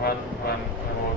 114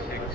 6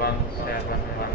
171।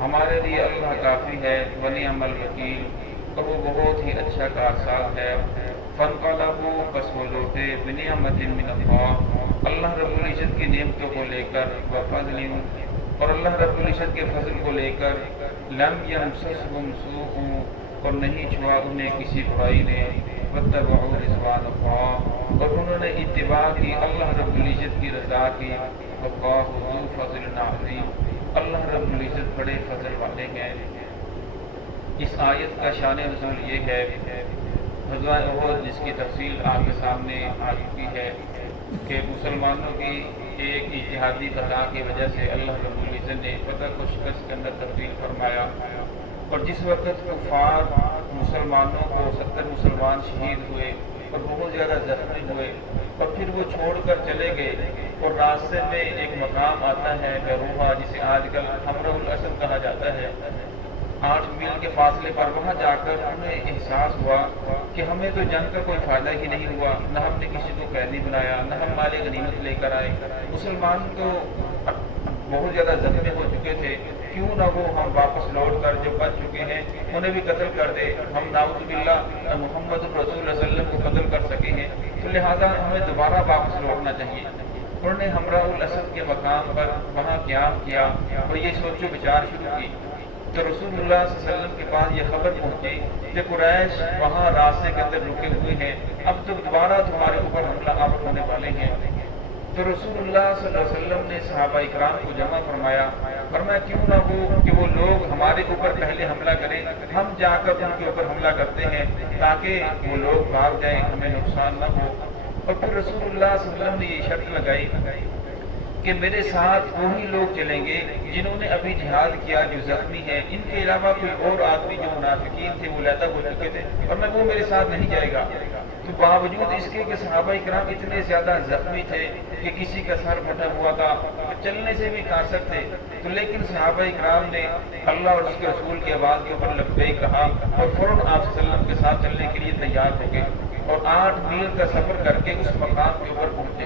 ہمارے لیے اللہ کافی ہے ونعم الوکیل، اور وہ بہت ہی اچھا کارساز ہے۔ فانقلبوا، پس وہ لوٹے بنعمت من اللہ، اللہ رب العزت کی نعمتوں کو لے کر، وفضل، اور اللہ رب العزت کے فضل کو لے کر، لم یمسسہم سوء، اور نہیں چھوا انہیں کسی برائی نے، واتبعوا رضوان اللہ، اور انہوں نے اتباع کی اللہ رب العزت کی رضا کی، واللہ ذو فضل عظیم، اللہ رب العزت بڑے فضل والے ہیں۔ اس آیت کا شان نزول یہ ہے، غزوہ احد جس کی تفصیل آپ کے سامنے آ چکی ہے کہ مسلمانوں کی ایک اتحادی خطا کی وجہ سے اللہ رب العزت نے فتح کو شکست کے اندر تبدیل فرمایا، اور جس وقت کفار مسلمانوں کو 70 مسلمان شہید ہوئے اور بہت زیادہ زخمی ہوئے، اور پھر وہ چھوڑ کر چلے گئے، اور راستے میں ایک مقام آتا ہے بیروحہ، جسے آج کل حمراء الاسد کہا جاتا ہے، 8 میل کے فاصلے پر، وہاں جا کر انہیں احساس ہوا کہ ہمیں تو جنگ کا کوئی فائدہ ہی نہیں ہوا، نہ ہم نے کسی کو قیدی بنایا، نہ ہم مال غنیمت لے کر آئے، مسلمان تو بہت زیادہ زخمی ہو چکے تھے، کیوں نہ وہ ہم واپس لوٹ کر جو بچ چکے ہیں انہیں بھی قتل کر دے، ہم نعوذ باللہ محمد رسول اللہ صلی اللہ علیہ وسلم کو قتل کر سکے ہیں، تو لہٰذا ہمیں دوبارہ واپس لوٹنا چاہیے۔ انہوں نے حمراء الاسد کے مقام پر وہاں قیام کیا اور یہ سوچ و بچار شروع کی، تو رسول اللہ صلی اللہ علیہ وسلم کے پاس یہ خبر پہنچی کہ قریش وہاں راستے کے اندر رکے ہوئے ہیں، اب تو دوبارہ تمہارے اوپر حملہ آور ہونے والے ہیں۔ تو رسول اللہ صلی اللہ علیہ وسلم نے صحابہ اکرام کو جمع فرمایا کیوں نہ ہو کہ وہ لوگ ہمارے اوپر پہلے حملہ کریں، ہم جا کر ان کے اوپر حملہ کرتے ہیں تاکہ وہ لوگ بھاگ جائیں، ہمیں نقصان نہ ہو۔ اور پھر رسول اللہ صلی اللہ علیہ وسلم نے یہ شرط لگائی کہ میرے ساتھ وہی لوگ چلیں گے جنہوں نے ابھی جہاد کیا، جو زخمی ہیں، ان کے علاوہ کوئی اور آدمی جو منافقین تھے وہ علیحدہ ہو چکے تھے، اور میں وہ میرے ساتھ نہیں جائے گا۔ تو باوجود اس کے کہ صحابہ کرام اتنے زیادہ زخمی تھے کہ کسی کا سر پھٹا ہوا تھا، چلنے سے بھی قاصر تھے، تو لیکن صحابہ کرام نے اللہ اور اس کے رسول کی آواز کے اوپر لبیک کہا اور فوراً آپ صلی اللہ علیہ وسلم کے ساتھ چلنے کے لیے تیار ہو گئے، اور 8 میل کا سفر کر کے اس مقام کے اوپر پہنچے۔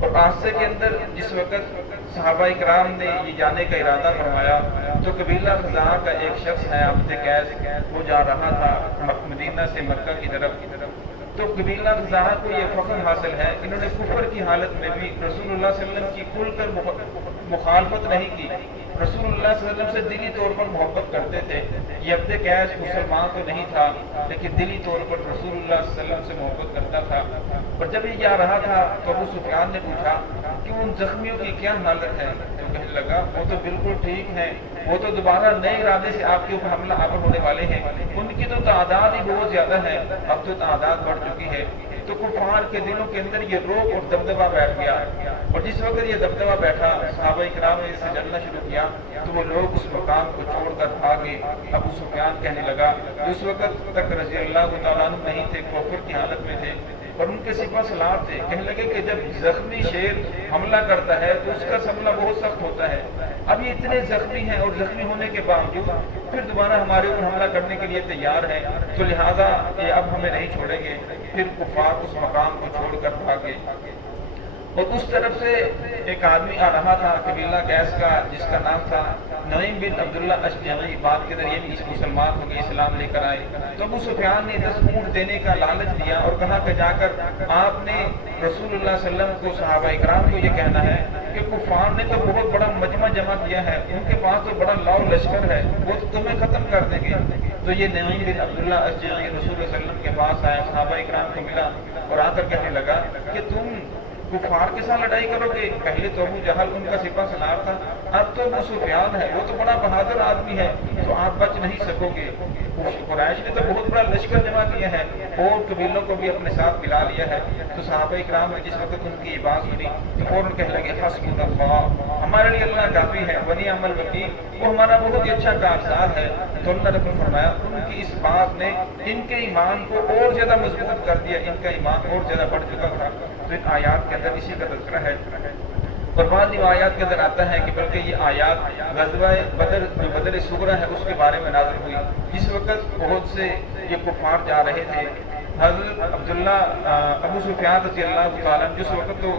اور راستے کے اندر جس وقت صحابہ کرام نے یہ جانے کا ارادہ فرمایا تو قبیلہ خزاعہ کا ایک شخص ہے عبد قیس، وہ جا رہا تھا مدینہ سے مکہ کی طرف، تو قبیلہ خزاعہ کو یہ فخر حاصل ہے، انہوں نے کفر کی حالت میں بھی رسول اللہ صلی اللہ علیہ وسلم کی کھل کر مخالفت نہیں کی، رسول اللہ صلی اللہ علیہ وسلم سے دلی طور پر محبت کرتے تھے۔ یہ عبد قیس مسلمان تو نہیں تھا لیکن دلی طور پر رسول اللہ صلی اللہ علیہ وسلم سے محبت کرتا تھا۔ اور جب یہ جا رہا تھا تو ابو سفیان نے پوچھا کہ ان زخمیوں کی کیا حالت ہے، تو کہنے لگا وہ تو بالکل ٹھیک ہیں، وہ تو دوبارہ نئے ارادے سے آپ کے اوپر حملہ آور ہونے والے ہیں، ان کی تو تعداد ہی بہت زیادہ ہے، اب تو تعداد بڑھ چکی ہے۔ تو کفار کے دلوں کے اندر یہ روب اور دبدبہ بیٹھ گیا، اور جس وقت یہ دبدبہ بیٹھا صحابہ کرام نے اس سے جلنا شروع کیا تو وہ لوگ اس مقام کو چھوڑ کر بھاگے۔ ابو سفیان کہنے لگا اس وقت تک رضی اللہ تعالیٰ عنہ نہیں تھے، کفر کی حالت میں تھے، اور ان کے سپہ سلار تھے، کہنے لگے کہ جب زخمی شیر حملہ کرتا ہے تو اس کا حملہ بہت سخت ہوتا ہے، اب یہ اتنے زخمی ہیں اور زخمی ہونے کے باوجود پھر دوبارہ ہمارے اوپر حملہ کرنے کے لیے تیار ہیں، تو لہٰذا یہ اب ہمیں نہیں چھوڑیں گے۔ پھر کفار اس مقام کو چھوڑ کر بھاگے، اور اس طرف سے ایک آدمی آ رہا تھا قبیلہ قیس کا جس کا نام تھا نعیم بن عبداللہ اشجعی، بات کے ذریعے بھی مسلمان ہو گئے، اسلام لے کر آئے، تو ابو سفیان نے 10 اونٹ دینے کا لالچ دیا اور کہا کہ جا کر آپ نے رسول اللہ صلی اللہ علیہ وسلم کو صحابہ اکرام کو یہ کہنا ہے کہ کفار نے تو بہت بڑا مجمع جمع کیا ہے، ان کے پاس تو بڑا لاؤ لشکر ہے، وہ تو تمہیں ختم کر دیں گے۔ تو یہ نعیم بن عبداللہ اشجعی رسول اللہ صلی اللہ علیہ وسلم کے پاس آیا، صحابہ اکرام کو ملا اور آ کر کہنے لگا کہ تم کفار کے ساتھ لڑائی کرو گے، پہلے تو ابو جہل ان کا سپہ سالار تھا، اب تو ابو سفیان ہے، وہ تو بڑا بہادر آدمی ہے، تو آپ بچ نہیں سکو گے۔ قریش نے تو بہت بڑا لشکر جمع کیا ہے اور قبیلوں کو بھی اپنے ساتھ ملا لیا ہے۔ تو صحابہ اکرام نے جس وقت ان کی یہ بات سنی تو فوراً کہنے لگے حسبنا اللہ، ہمارے لیے اللہ کافی ہے، ونعم الوکیل، وہ ہمارا بہت ہی اچھا کارساز ہے۔ تو اللہ نے فرمایا ان کی اس بات نے ان کے ایمان کو اور زیادہ مضبوط کر دیا، ان کا ایمان اور زیادہ بڑھ چکا تھا۔ تو ان آیات کے اندر اسی کا تذکرہ ہے، اور بعض روایات کے اندر آتا ہے کہ بلکہ یہ آیات غزوہ بدر جو بدر صغریٰ ہے اس کے بارے میں نازل ہوئی، جس وقت بہت سے یہ کفار جا رہے تھے، حضرت عبداللہ ابو سفیان رضی اللہ تعالیٰ جس وقت تو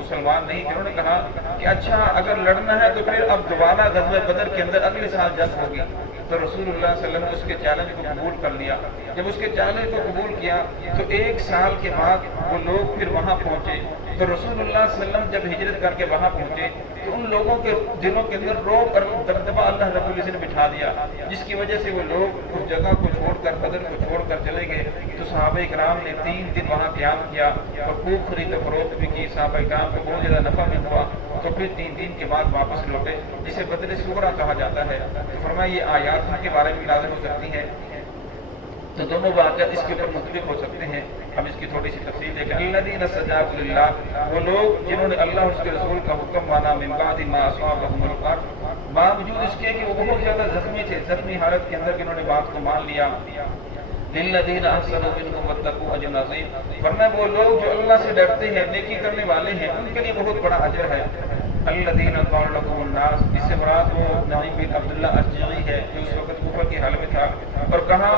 مسلمان نہیں تھے، انہوں نے کہا کہ اچھا اگر لڑنا ہے تو پھر اب دوبارہ غزوہ بدر کے اندر اگلے سال جنگ ہوگی۔ تو رسول اللہ صلی اللہ علیہ وسلم نے اس کے چیلنج کو قبول کر لیا۔ جب اس کے چیلنج کو قبول کیا تو 1 سال کے بعد وہ لوگ پھر وہاں پہنچے۔ تو رسول اللہ صلی اللہ علیہ وسلم جب ہجرت کر کے وہاں پہنچے تو ان لوگوں کے دلوں کے اندر رعب اور دبدبہ اللہ رب العزت نے بٹھا دیا، جس کی وجہ سے وہ لوگ اس جگہ کو چھوڑ کر، بدر کو چھوڑ کر چلے گئے۔ تو صحابہ کرام نے 3 دن وہاں قیام کیا اور خوب خرید و فروخت بھی کی، صحابہ کرام کو بہت زیادہ نفع بھی ہوا۔ تو پھر 3 دن کے بعد واپس لوٹے، جسے بدر صغریٰ کہا جاتا ہے۔ تو فرمایا یہ آیات ان کے بارے میں نازل ہو سکتی ہیں، تو دونوں واقعات اس کے اوپر مطلق ہو سکتے ہیں۔ ہم اس کی تھوڑی سی تفصیل دیکھیں۔ الذین استجابوا للہ، وہ لوگ جنہوں نے اللہ اور اس کے رسول کا حکم مانا، من بعد ما اصابهم القرح، باوجود اس کے کہ وہ بہت زیادہ زخمی تھے، زخمی حالت کے اندر انہوں نے بات کو مان لیا۔ للذین احسنوا منکم واتقوا اجر عظیم، فرمایا وہ لوگ جو اللہ سے ڈرتے ہیں، نیکی کرنے والے ہیں، ان کے لیے بہت بڑا اجر ہے۔ الذین قال لهم الناس، اس سے مراد وہ نعیم بن عبداللہ اشجعی ہے جو اس وقت کوفہ کے حال میں تھا، اور کہا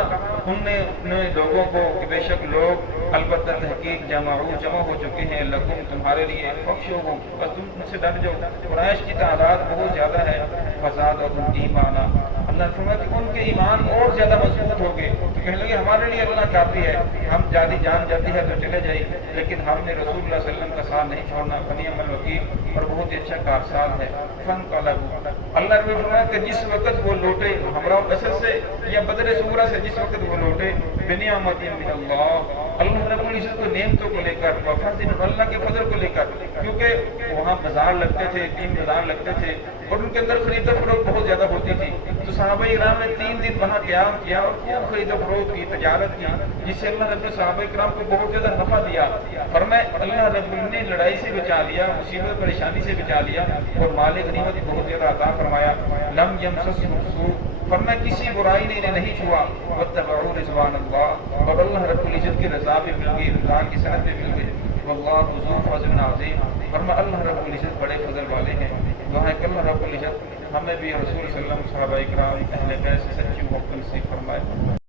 ان نے لوگوں کو کہ بے شک لوگ البتہ تحقیق جمع ہو چکے ہیں، لکم تمہارے لیے، فخشوہم بس تم ان سے ڈر جاؤ، قریش کی تعداد بہت زیادہ ہے، فزادہم ایمانا، اللہ نے فرمایا کہ ان کے ایمان اور زیادہ مضبوط ہو گئے، تو کہنے لگے ہمارے لیے اللہ کافی ہے، ہم جان جاتی ہے تو چلے جائیں، لیکن ہم نے رسول اللہ صلی اللہ علیہ وسلم کا ساتھ نہیں چھوڑنا، فنعم الوکیل، اور بہت ہی اچھا کارساز ہے۔ فانقلبوا، اللہ نے فرمایا کہ جس وقت وہ لوٹے ہمراہ اصل سے یا بدر صغریٰ سے، جس وقت وہ لوٹے بنعمت من اللہ، اللہ رب العزت کو نعمتوں کو لے کر، وفضل، اللہ کے فضل کو لے کر، کیونکہ وہاں بازار لگتے تھے، 3 بازار لگتے تھے اور ان کے اندر خرید و فروخت بہت زیادہ ہوتی تھی، تو صحابہ کرام نے 3 دن وہاں قیام کیا اور خوب خرید و فروخت کی، تجارت کی، جس سے اللہ رب نے صحابہ کرام کو بہت زیادہ نفع دیا۔ فرمایا اللہ رب نے لڑائی سے بچا لیا، مصیبت پریشانی سے بچا لیا، اور مال غنیمت بہت زیادہ عطا فرمایا۔ لم یمسسہم سوء، فرمایا کسی برائی نے انہیں نہیں چھوا، واتبعوا رضوان اللہ، اور اللہ رب العزت کی رضا بھی مل گئی، رضا کی سند بھی مل گئی۔ واللہ ذو فضل عظیم، فرمایا اللہ رب العزت بڑے فضل والے ہیں۔ دعا ہے کہ اللہ رب العزت ہمیں بھی رسول صلی اللہ علیہ وسلم، صحابہ کرام، اہل بیت سے سچی محبت نصیب فرمائے۔